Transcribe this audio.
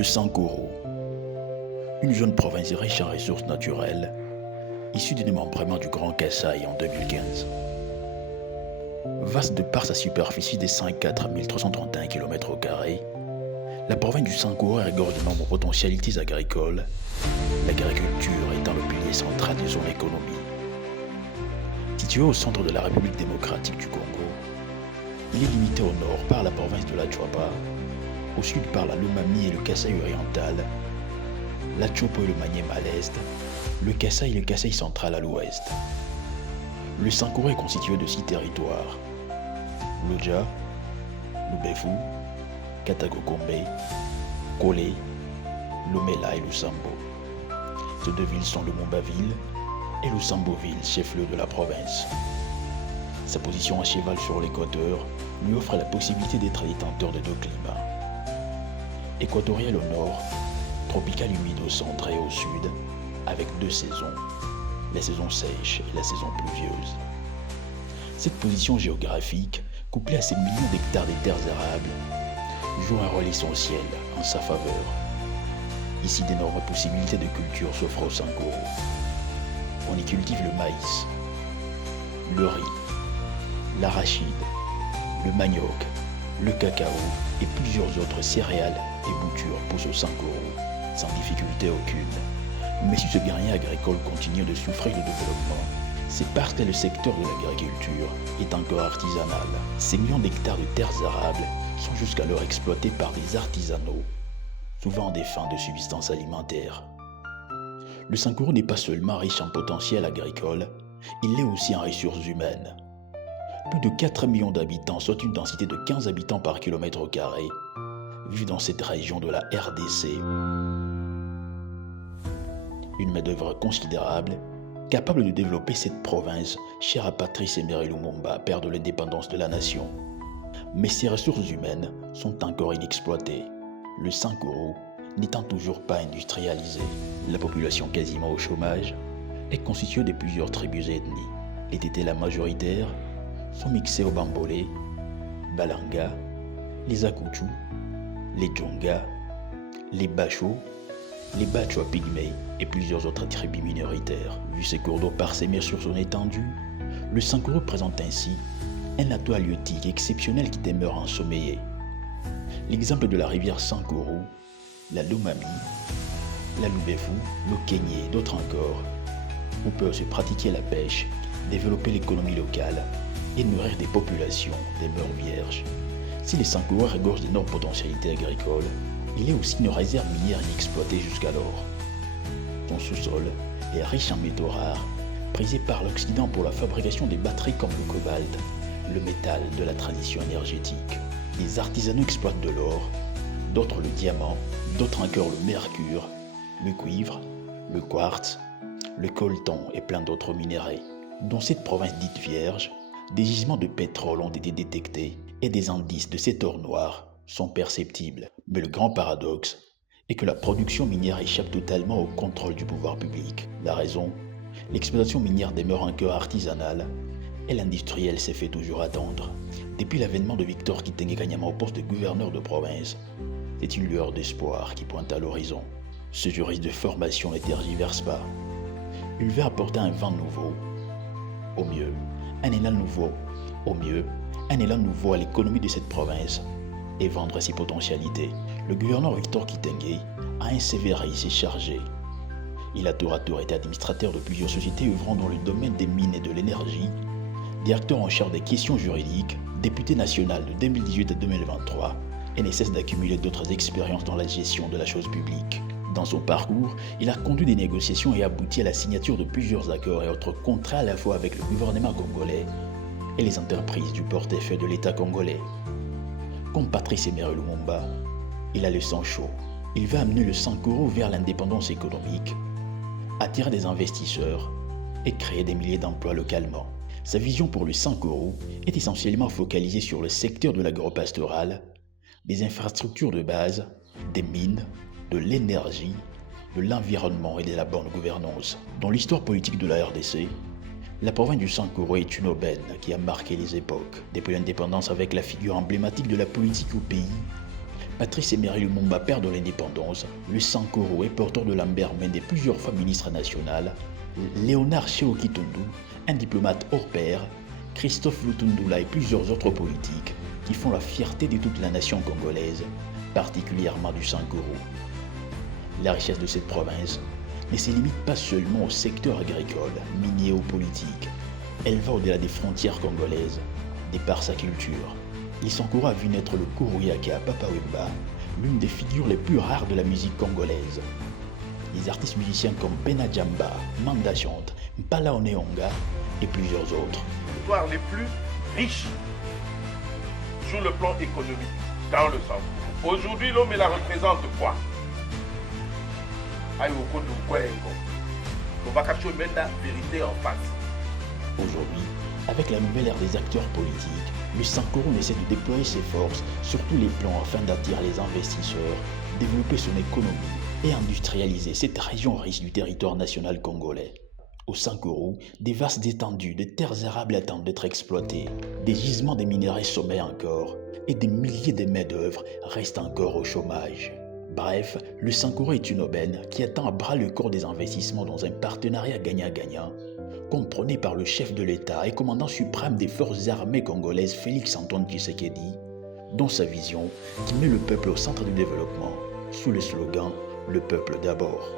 Le Sankuru, une jeune province riche en ressources naturelles, issue du démembrement du Grand Kasaï en 2015. Vaste de par sa superficie de 104 331 km², la province du Sankuru regorge de nombreuses potentialités agricoles, l'agriculture étant le pilier central de son économie. Situé au centre de la République démocratique du Congo, il est limité au nord par la province de la Chouapa, au sud par la Lomami et le Kasaï oriental, la Chopo et le Maniema à l'est, le Kasaï et le Kasaï central à l'ouest. Le Sankuru est constitué de 6 territoires: Lodja, Lubefu, Katagokombe, Kole, Lomela et Lusambo. Ces 2 villes sont Lumumba-ville et Lusamboville, chef-lieu de la province. Sa position à cheval sur l'équateur lui offre la possibilité d'être détenteur de 2 climats. Équatorial au nord, tropical humide au centre et au sud, avec 2 saisons, la saison sèche et la saison pluvieuse. Cette position géographique, couplée à ses millions d'hectares de terres arables, joue un rôle essentiel en sa faveur. Ici, d'énormes possibilités de culture s'offrent au Sankuru. On y cultive le maïs, le riz, l'arachide, le manioc, le cacao et plusieurs autres céréales et boutures poussent au Sankuru, sans difficulté aucune. Mais si ce gagnant agricole continue de souffrir de développement, c'est parce que le secteur de l'agriculture est encore artisanal. Ces millions d'hectares de terres arables sont jusqu'alors exploités par des artisanaux, souvent à des fins de subsistance alimentaire. Le Sankuru n'est pas seulement riche en potentiel agricole, il l'est aussi en ressources humaines. Plus de 4 millions d'habitants, soit une densité de 15 habitants par km², vivent dans cette région de la RDC. Une main-d'œuvre considérable, capable de développer cette province chère à Patrice Emery Lumumba, père de l'indépendance de la nation. Mais ces ressources humaines sont encore inexploitées, le Sankuru n'étant toujours pas industrialisé. La population quasiment au chômage est constituée de plusieurs tribus et ethnies. Les Tétela majoritaires sont mixés aux Bambolé, Balanga, les Akutu, les Djonga, les Bachos, les Bachwa pygmées et plusieurs autres tribus minoritaires. Vu ses cours d'eau parsemés sur son étendue, le Sankuru présente ainsi un atout halieutique exceptionnel qui demeure ensommeillé. L'exemple de la rivière Sankuru, la Lomami, la Lubefu, le Kenyé et d'autres encore, où peut se pratiquer la pêche, développer l'économie locale et nourrir des populations des mœurs vierges. Si le Sankuru regorge d'énormes potentialités agricoles, il est aussi une réserve minière inexploitée jusqu'alors. Son sous-sol est riche en métaux rares, prisés par l'Occident pour la fabrication des batteries comme le cobalt, le métal de la transition énergétique. Les artisanaux exploitent de l'or, d'autres le diamant, d'autres encore le mercure, le cuivre, le quartz, le coltan et plein d'autres minéraux. Dans cette province dite vierge, des gisements de pétrole ont été détectés et des indices de cet or noir sont perceptibles. Mais le grand paradoxe est que la production minière échappe totalement au contrôle du pouvoir public. La raison, l'exploitation minière demeure encore artisanale et l'industriel s'est fait toujours attendre. Depuis l'avènement de Victor Kitenge Kanyama au poste de gouverneur de province, c'est une lueur d'espoir qui pointe à l'horizon. Ce juriste de formation ne tergiverse pas. Il veut apporter un vent nouveau, au mieux, un élan nouveau, au mieux, un élan nouveau à l'économie de cette province et vendre ses potentialités. Le gouverneur Victor Kitenge a un CV riche et chargé. Il a tour à tour été administrateur de plusieurs sociétés œuvrant dans le domaine des mines et de l'énergie, directeur en charge des questions juridiques, député national de 2018 à 2023 et ne cesse d'accumuler d'autres expériences dans la gestion de la chose publique. Dans son parcours, il a conduit des négociations et abouti à la signature de plusieurs accords et autres contrats à la fois avec le gouvernement congolais et les entreprises du portefeuille de l'État congolais. Comme Patrice Emery Lumumba, il a le sang chaud. Il veut amener le Sankuru vers l'indépendance économique, attirer des investisseurs et créer des milliers d'emplois localement. Sa vision pour le Sankuru est essentiellement focalisée sur le secteur de l'agropastoral, des infrastructures de base, des mines, de l'énergie, de l'environnement et de la bonne gouvernance. Dans l'histoire politique de la RDC, La province du Sankuru est une aubaine qui a marqué les époques. Depuis l'indépendance avec la figure emblématique de la politique au pays, Patrice Emery Lumumba, père de l'indépendance, le Sankoro est porteur de Lambert Mende, plusieurs fois ministre national, Léonard Séoki Tundu, un diplomate hors pair, Christophe Lutundula et plusieurs autres politiques qui font la fierté de toute la nation congolaise, particulièrement du Sankoro. La richesse de cette province ne se limite pas seulement au secteur agricole, minier ou politique. Elle va au-delà des frontières congolaises, de par sa culture. Le Sankoro a vu naître le Kourouyaka Papa Wemba, l'une des figures les plus rares de la musique congolaise. Les artistes musiciens comme Pena Djamba, Manda Chante, Mpala Oneonga et plusieurs autres. L'histoire les plus riches sur le plan économique dans le Sankoro. Aujourd'hui, l'homme la représente quoi? Vérité en face. Aujourd'hui, avec la nouvelle ère des acteurs politiques, le Sankoro essaie de déployer ses forces sur tous les plans afin d'attirer les investisseurs, développer son économie et industrialiser cette région riche du territoire national congolais. Au Sankoro, des vastes étendues de terres arables attendent d'être exploitées, des gisements de minerais sommeillent encore et des milliers de main-d'œuvre restent encore au chômage. Bref, le Sankoro est une aubaine qui attend à bras le corps des investissements dans un partenariat gagnant-gagnant, comprenez par le chef de l'État et commandant suprême des forces armées congolaises Félix-Antoine Tshisekedi, dont sa vision qui met le peuple au centre du développement, sous le slogan « Le peuple d'abord ».